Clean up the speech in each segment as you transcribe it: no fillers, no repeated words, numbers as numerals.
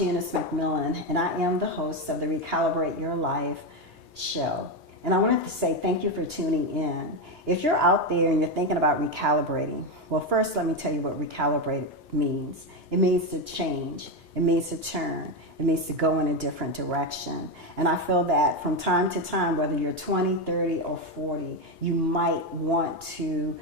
Janice McMillian, and I am the host of the Recalibrate Your Life show. And I wanted to say thank you for tuning in. If you're out there and you're thinking about recalibrating, well, first let me tell you what recalibrate means. It means to change. It means to turn. It means to go in a different direction. And I feel that from time to time, whether you're 20, 30, or 40, you might want to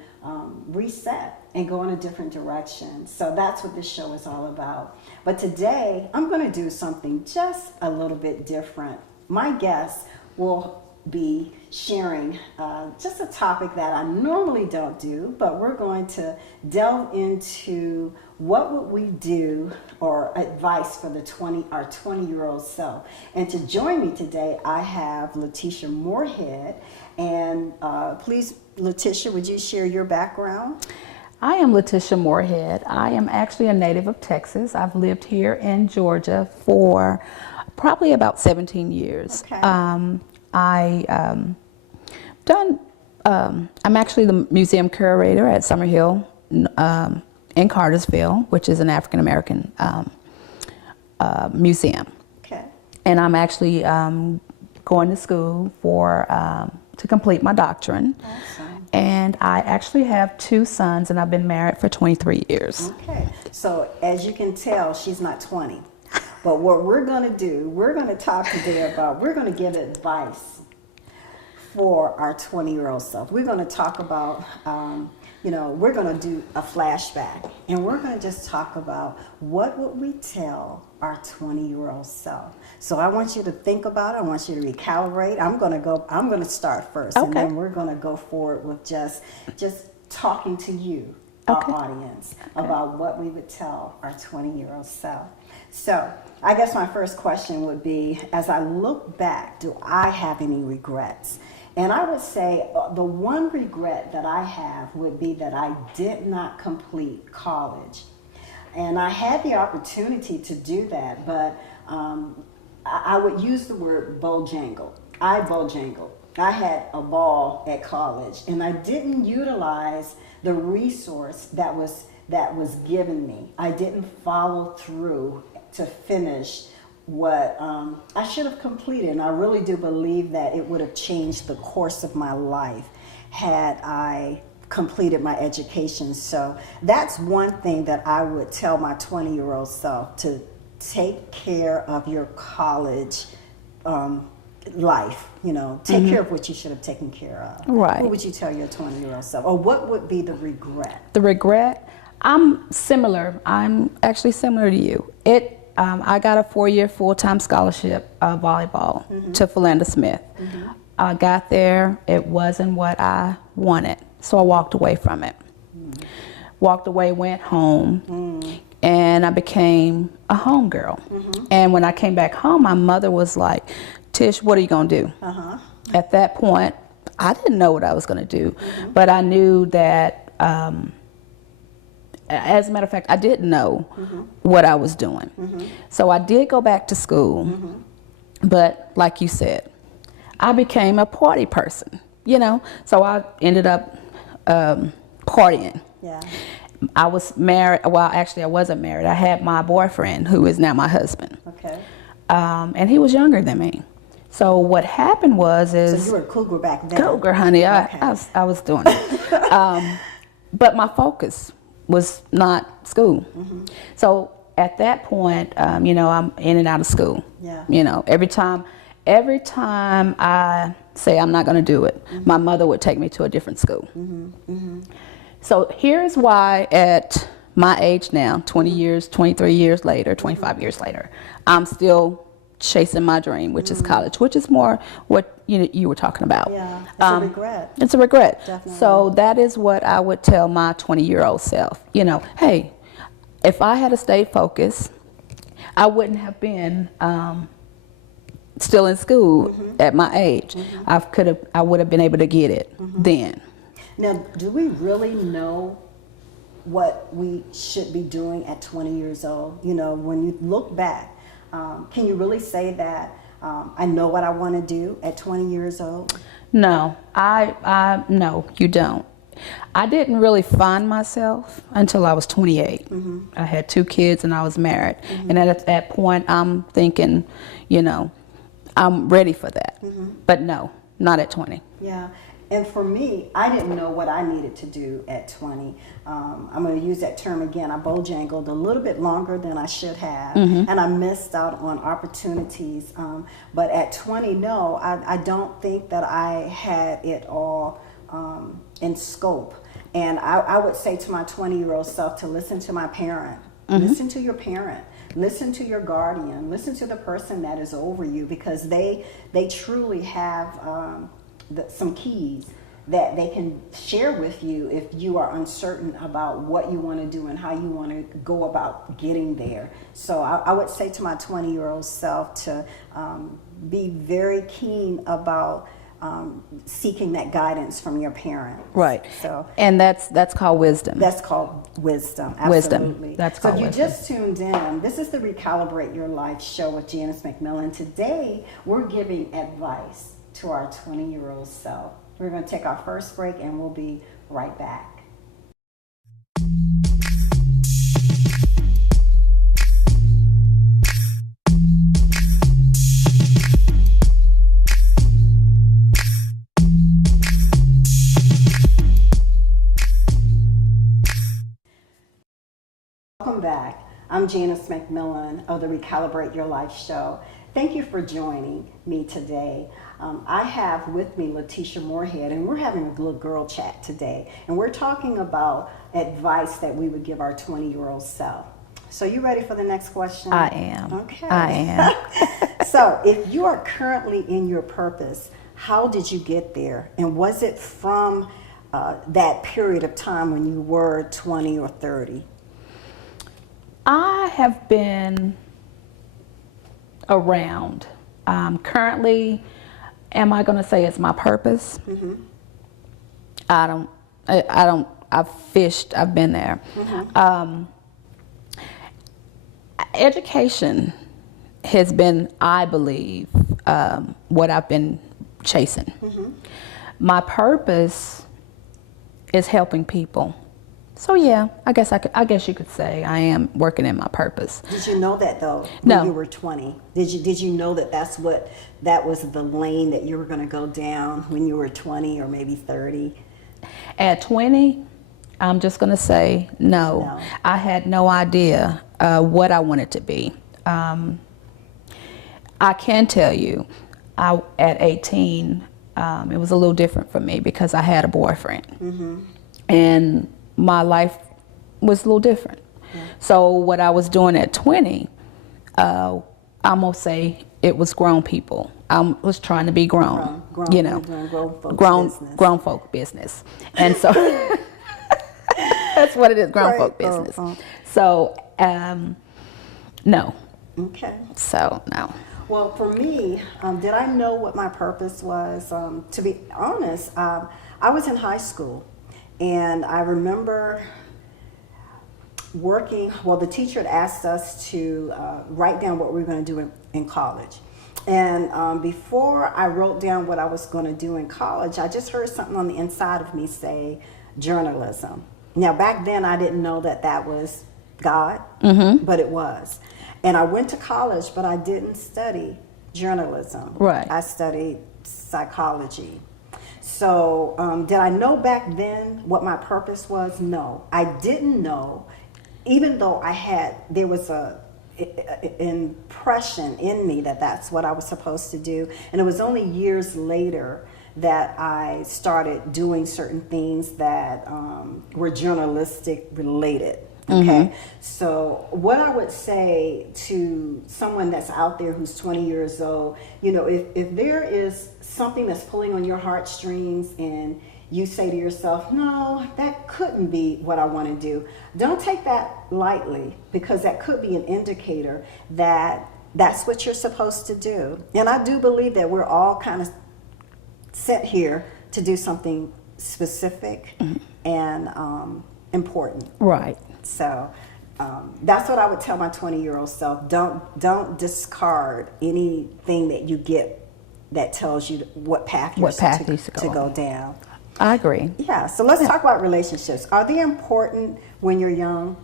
reset and go in a different direction. So that's what this show is all about. But today, I'm going to do something just a little bit different. My guest will be sharing just a topic that I normally don't do, but we're going to delve into what would we do or advice for our 20-year-old self. And to join me today, I have Letitia Moorehead. And please, Letitia, would you share your background? I am Letitia Moorehead. I am actually a native of Texas. I've lived here in Georgia for probably about 17 years. Okay. I'm actually the museum curator at Summerhill in Cartersville, which is an African American museum. Okay. And I'm actually going to school to complete my doctorate. Awesome. And I actually have 2 sons, and I've been married for 23 years. Okay. So as you can tell, she's not 20. But what we're going to do, we're going to talk today about, we're going to give advice for our 20-year-old self. We're going to talk about, we're going to do a flashback. And we're going to just talk about what would we tell our 20-year-old self. So I want you to think about it. I want you to recalibrate. I'm going to start first. Okay. And then we're going to go forward with just talking to you, our Okay. audience, about what we would tell our 20-year-old self. So I guess my first question would be, as I look back, do I have any regrets? And I would say the one regret that I have would be that I did not complete college. And I had the opportunity to do that, but I would use the word bojangle. I bojangled. I had a ball at college, and I didn't utilize the resource that was given me. I didn't follow through to finish what I should have completed. And I really do believe that it would have changed the course of my life had I completed my education. So that's one thing that I would tell my 20-year-old self, to take care of your college life. Take care of what you should have taken care of. Right. What would you tell your 20-year-old self? Or what would be the regret? The regret? I'm similar. I'm actually similar to you. I got a 4-year full-time scholarship volleyball to Philander Smith. I got there. It wasn't what I wanted, so I walked away from it. Walked away, went home, and I became a home girl. And when I came back home, my mother was like, "Tish, what are you going to do?" At that point, I didn't know what I was going to do, but I knew that as a matter of fact, I didn't know what I was doing. So I did go back to school, but like you said, I became a party person, so I ended up partying. Yeah. I was married. Well, actually, I wasn't married. I had my boyfriend, who is now my husband. Okay. And he was younger than me. So what happened was So you were a cougar back then. Cougar, honey. Okay. I was doing it. But my focus was not school. So at that point, I'm in and out of school. Yeah. Every time I say I'm not going to do it, my mother would take me to a different school. So here's why at my age now, 20 years, 23 years later, 25 years later, I'm still chasing my dream, which is college, which is more what you were talking about. Yeah, it's a regret. It's a regret. Definitely. So that is what I would tell my 20-year-old self. Hey, if I had stayed focused, I wouldn't have been still in school at my age. I would have been able to get it then. Now, do we really know what we should be doing at 20 years old? When you look back, can you really say that I know what I want to do at 20 years old? No, no, you don't. I didn't really find myself until I was 28. I had 2 kids and I was married. And at that point, I'm thinking, you know, I'm ready for that. But no, not at 20. Yeah. And for me, I didn't know what I needed to do at 20. I'm going to use that term again. I bojangled a little bit longer than I should have, and I missed out on opportunities. But at 20, no, I don't think that I had it all in scope. And I would say to my 20-year-old self to listen to my parent. Listen to your parent. Listen to your guardian. Listen to the person that is over you, because they truly have some keys that they can share with you if you are uncertain about what you want to do and how you want to go about getting there. So I would say to my 20-year-old self to be very keen about seeking that guidance from your parents. Right. So, and that's called wisdom. That's called wisdom. Absolutely. Wisdom. That's called So if you wisdom. just tuned in, this is the Recalibrate Your Life show with Janice McMillian. Today, we're giving advice to our 20-year-old self. We're going to take our first break and we'll be right back. Welcome back. I'm Janice McMillian of the Recalibrate Your Life show. Thank you for joining me today. I have with me Letitia Moorehead, and we're having a little girl chat today. And we're talking about advice that we would give our 20-year-old self. So you ready for the next question? I am. Okay. I am. So if you are currently in your purpose, how did you get there? And was it from that period of time when you were 20 or 30? I have been around. Currently, am I going to say it's my purpose? I don't. I've fished. I've been there. Education has been, I believe, what I've been chasing. My purpose is helping people. So yeah, I guess you could say I am working in my purpose. Did you know that though No. when you were 20? Did you know that that was the lane that you were going to go down when you were 20 or maybe 30? At 20, I'm just going to say no. I had no idea what I wanted to be. I can tell you, at 18, it was a little different for me because I had a boyfriend. And my life was a little different. So what I was doing at 20, I'm gonna say it was grown people. I was trying to be grown, you know, grown folk business. And so that's what it is, grown folk business. So no. Okay. So no. Well, for me, did I know what my purpose was? To be honest, I was in high school. And I remember working, well, the teacher had asked us to write down what we were going to do in college. And before I wrote down what I was going to do in college, I just heard something on the inside of me say journalism. Now, back then, I didn't know that that was God, but it was. And I went to college, but I didn't study journalism. Right. I studied psychology. So did I know back then what my purpose was? No, I didn't know, even though there was an impression in me that that's what I was supposed to do. And it was only years later that I started doing certain things that were journalistic related. Okay, so what I would say to someone that's out there who's 20 years old, you know, if there is something that's pulling on your heartstrings and you say to yourself, no, that couldn't be what I want to do, don't take that lightly, because that could be an indicator that that's what you're supposed to do. And I do believe that we're all kind of sent here to do something specific and important. Right. So that's what I would tell my 20-year-old self. Don't discard anything that you get that tells you what path you're to go down. I agree. Yeah, so let's talk about relationships. Are they important when you're young?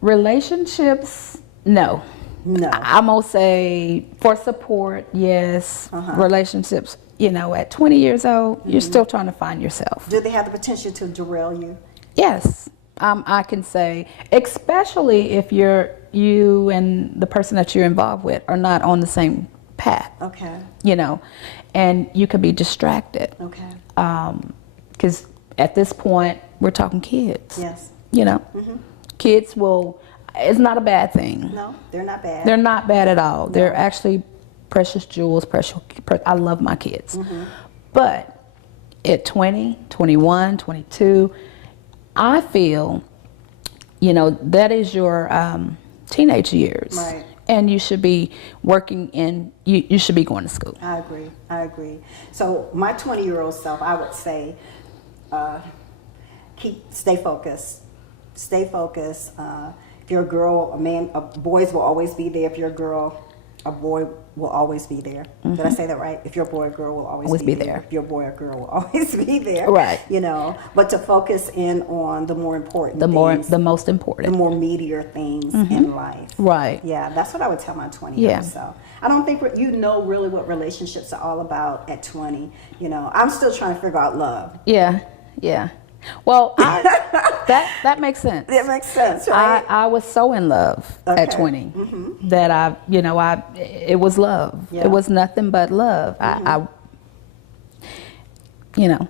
Relationships, no. No. I'm gonna say for support, yes. Relationships, at 20 years old, you're still trying to find yourself. Do they have the potential to derail you? Yes, I can say, especially if you and the person that you're involved with are not on the same path. Okay. And you could be distracted. Okay. Because at this point, we're talking kids. Yes. Kids it's not a bad thing. No, they're not bad. They're not bad at all. No. They're actually precious jewels, I love my kids. But at 20, 21, 22, I feel, that is your teenage years. Right. And you should be working you should be going to school. I agree. So my 20-year-old self, I would say, stay focused. Stay focused. If you're a girl, a man, boys will always be there. If you're a girl, a boy will always be there. Did I say that right? If you're a boy, a girl will always be there. If you're a boy, a girl will always be there. Right. But to focus in on the more important things. The most important. The more meatier things in life. Right. Yeah, that's what I would tell my 20-year-old self. I don't think really what relationships are all about at 20. I'm still trying to figure out love. Yeah. Well, that makes sense. It makes sense, right? I was so in love at 20 that it was love. Yeah. It was nothing but love.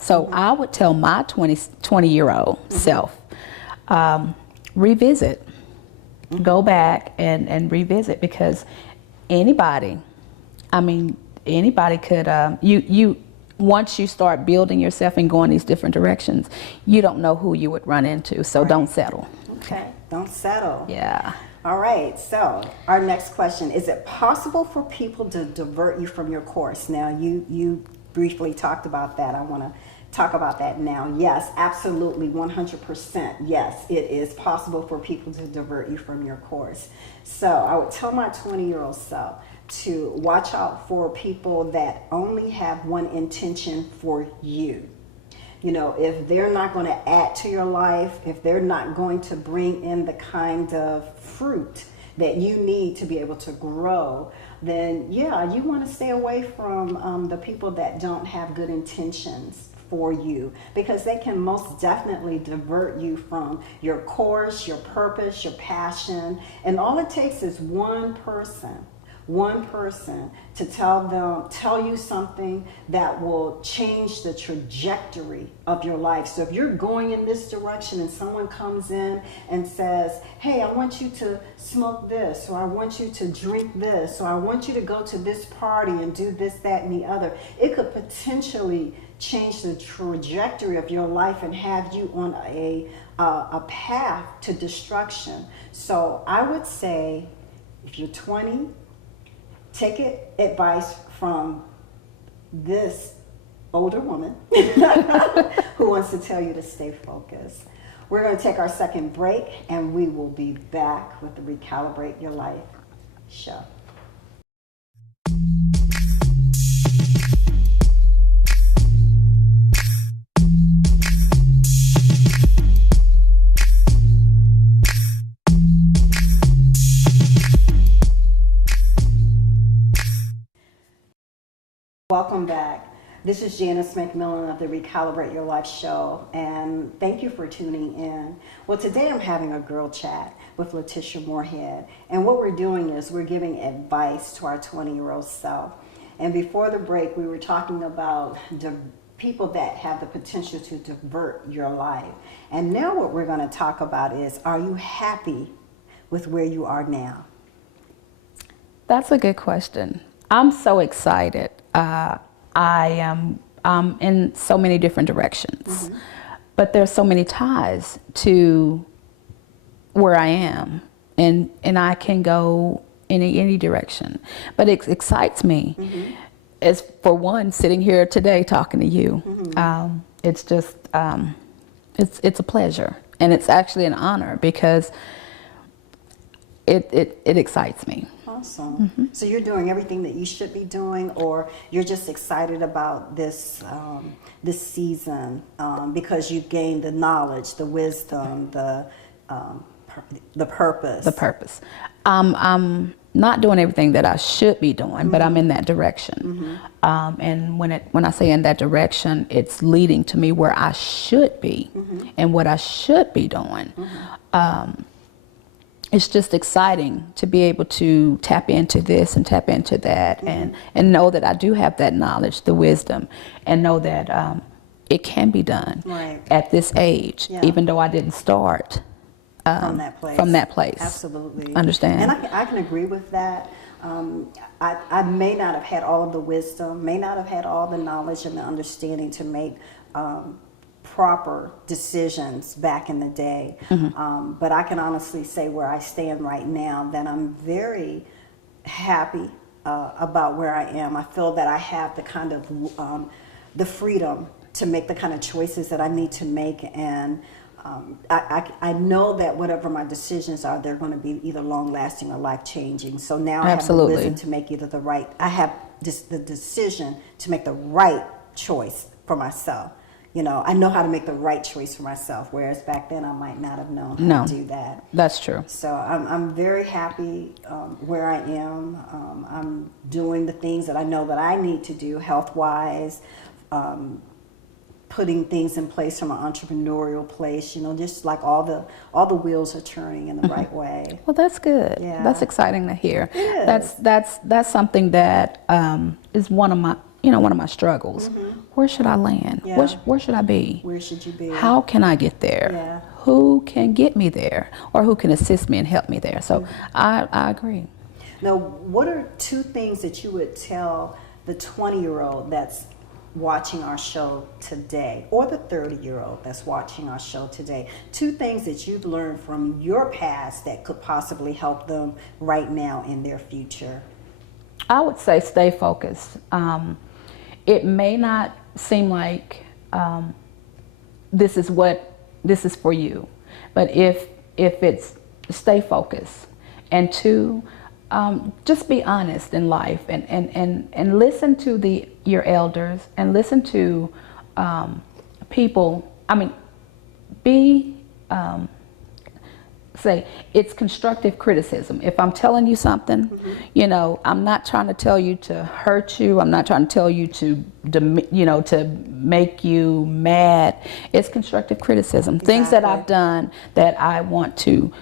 So I would tell my 20-year-old self, revisit, go back and revisit, because anybody could, once you start building yourself and going these different directions, you don't know who you would run into. So don't settle. Okay, don't settle. Yeah. All right, so our next question, is it possible for people to divert you from your course? Now, you briefly talked about that. I want to talk about that now. Yes, absolutely, 100%. Yes, it is possible for people to divert you from your course. So I would tell my 20-year-old self to watch out for people that only have one intention for you. If they're not going to add to your life, if they're not going to bring in the kind of fruit that you need to be able to grow, then you want to stay away from the people that don't have good intentions for you, because they can most definitely divert you from your course, your purpose, your passion. And all it takes is one person to tell you something that will change the trajectory of your life. So if you're going in this direction and someone comes in and says, hey, I want you to smoke this, or I want you to drink this, or I want you to go to this party and do this, that, and the other, it could potentially change the trajectory of your life and have you on a path to destruction. So I would say, if you're 20, take advice from this older woman who wants to tell you to stay focused. We're going to take our second break, and we will be back with the Recalibrate Your Life show. Welcome back. This is Janice McMillian of the Recalibrate Your Life show, and thank you for tuning in. Well, today I'm having a girl chat with Letitia Moorehead, and what we're doing is we're giving advice to our 20-year-old self. And before the break, we were talking about people that have the potential to divert your life. And now what we're going to talk about is, are you happy with where you are now? That's a good question. I'm so excited. I am in so many different directions, but there's so many ties to where I am, and I can go in any direction. But it excites me. As for one, sitting here today talking to you, it's just it's a pleasure, and it's actually an honor, because it excites me. Oh, Awesome. So you're doing everything that you should be doing, or you're just excited about this this season because you've gained the knowledge, the wisdom, the purpose. The purpose. I'm not doing everything that I should be doing, but I'm in that direction. And when I say in that direction, it's leading to me where I should be and what I should be doing. It's just exciting to be able to tap into this and tap into that, and know that I do have that knowledge, the wisdom, and know that it can be done at this age, even though I didn't start from that place. Absolutely. Understand? And I can agree with that. I may not have had all of the wisdom, may not have had all the knowledge and the understanding to make proper decisions back in the day. But I can honestly say where I stand right now that I'm very happy about where I am. I feel that I have the kind of the freedom to make the kind of choices that I need to make, and I know that whatever my decisions are, they're going to be either long-lasting or life-changing. So now I have the wisdom to make either the decision to make the right choice for myself. You know, I know how to make the right choice for myself, whereas back then I might not have known how to do that. That's true. So I'm very happy where I am. I'm doing the things that I know that I need to do health-wise, putting things in place from an entrepreneurial place, you know, just like all the wheels are turning in the right way. Well, that's good. Yeah. That's exciting to hear. It is. That's something that is one of my struggles. Where should I land? Yeah. Where should I be? Where should you be? How can I get there? Yeah. Who can get me there, or who can assist me and help me there? So I agree. Now, what are two things that you would tell the 20-year-old that's watching our show today, or the 30-year-old that's watching our show today? Two things that you've learned from your past that could possibly help them right now in their future. I would say stay focused. It may not seem like this is for you, but if it's stay focused, and two, just be honest in life, and listen to your elders, and listen to people. I mean, say it's constructive criticism. If I'm telling you something, you know, I'm not trying to tell you to hurt you. I'm not trying to tell you to make you mad. It's constructive criticism. Exactly. Things that I've done that I want to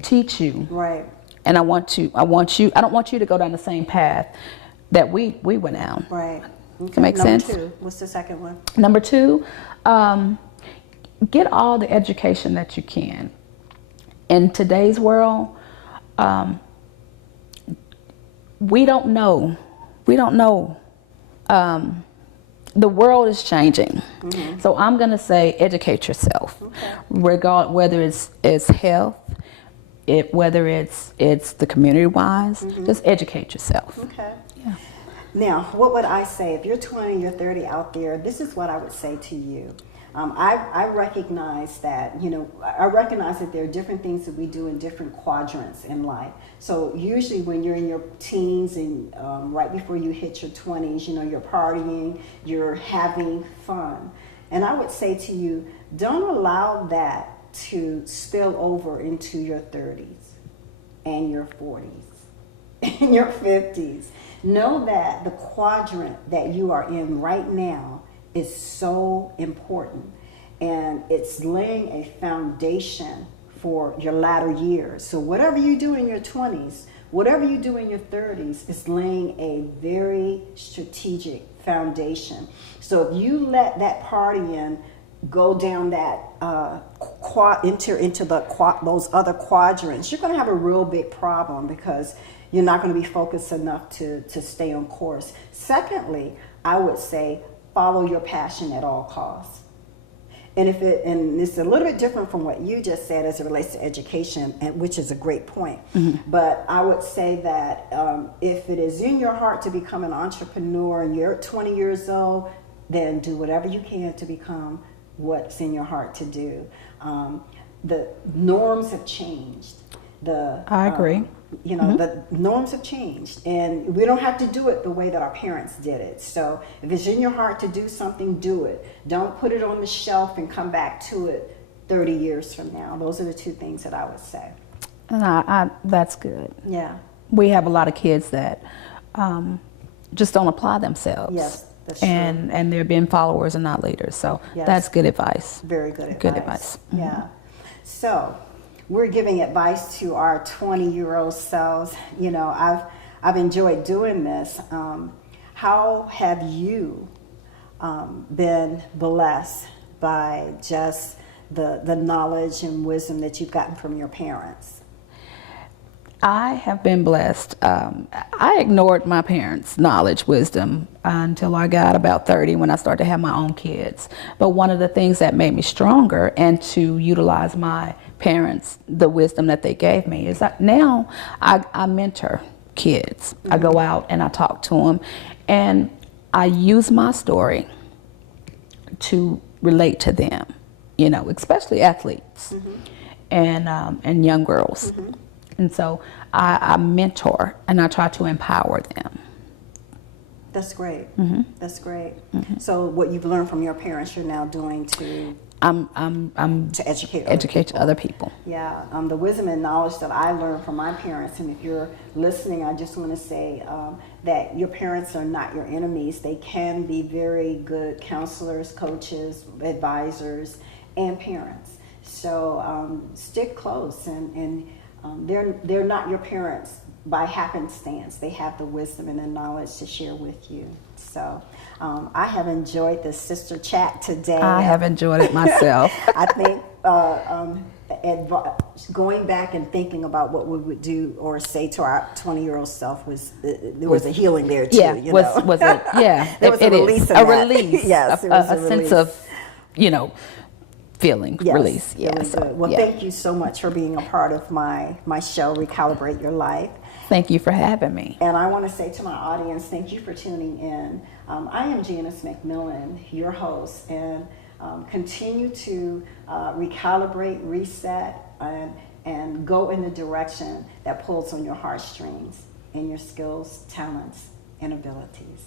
teach you. Right. And I don't want you to go down the same path that we went down. Right. Okay. Make sense? Number two. What's the second one? Number two, get all the education that you can. In today's world, we don't know. The world is changing. So I'm going to say educate yourself. Okay. Whether it's health, whether it's the community-wise, just educate yourself. Okay. Yeah. Now, what would I say? If you're 20, you're 30 out there, this is what I would say to you. I recognize that, that there are different things that we do in different quadrants in life. So usually when you're in your teens and right before you hit your 20s, you're partying, you're having fun. And I would say to you, don't allow that to spill over into your 30s and your 40s and your 50s. Know that the quadrant that you are in right now is so important, and it's laying a foundation for your latter years. So whatever you do in your 20s, whatever you do in your 30s, is laying a very strategic foundation. So if you let that partying go down that into those other quadrants, you're going to have a real big problem, because you're not going to be focused enough to stay on course. Secondly, I would say follow your passion at all costs. And it's a little bit different from what you just said as it relates to education, which is a great point. But I would say that if it is in your heart to become an entrepreneur and you're 20 years old, then do whatever you can to become what's in your heart to do. The norms have changed. I agree. The norms have changed, and we don't have to do it the way that our parents did it. So if it's in your heart to do something, do it. Don't put it on the shelf and come back to it 30 years from now. Those are the two things that I would say. And that's good. Yeah. We have a lot of kids that just don't apply themselves. Yes, that's true. And they're being followers and not leaders. So Yes. that's good advice. Very good advice. Good advice. Yeah. So we're giving advice to our 20-year-old selves. I've enjoyed doing this. How have you been blessed by just the knowledge and wisdom that you've gotten from your parents? I have been blessed. I ignored my parents' knowledge, wisdom until I got about 30 when I started to have my own kids. But one of the things that made me stronger and to utilize my parents, the wisdom that they gave me, is that now I mentor kids. I go out and I talk to them, and I use my story to relate to them, especially athletes and young girls. And so I mentor and I try to empower them. That's great. That's great. So what you've learned from your parents, you're now doing to educate other people. Yeah, the wisdom and knowledge that I learned from my parents, and if you're listening, I just want to say that your parents are not your enemies. They can be very good counselors, coaches, advisors, and parents. So stick close, and they're not your parents by happenstance. They have the wisdom and the knowledge to share with you. So I have enjoyed the sister chat today. I have enjoyed it myself. I think going back and thinking about what we would do or say to our 20-year-old self there was a healing there too. Yeah, was it? Yeah, there was a release. A release. Yes, it was a sense of, feeling, yes, release. Yeah. Really So, good. Well, thank you so much for being a part of my show, Recalibrate Your Life. Thank you for having me. And I want to say to my audience, thank you for tuning in. I am Janice McMillian, your host, and continue to recalibrate, reset, and go in the direction that pulls on your heartstrings and your skills, talents, and abilities.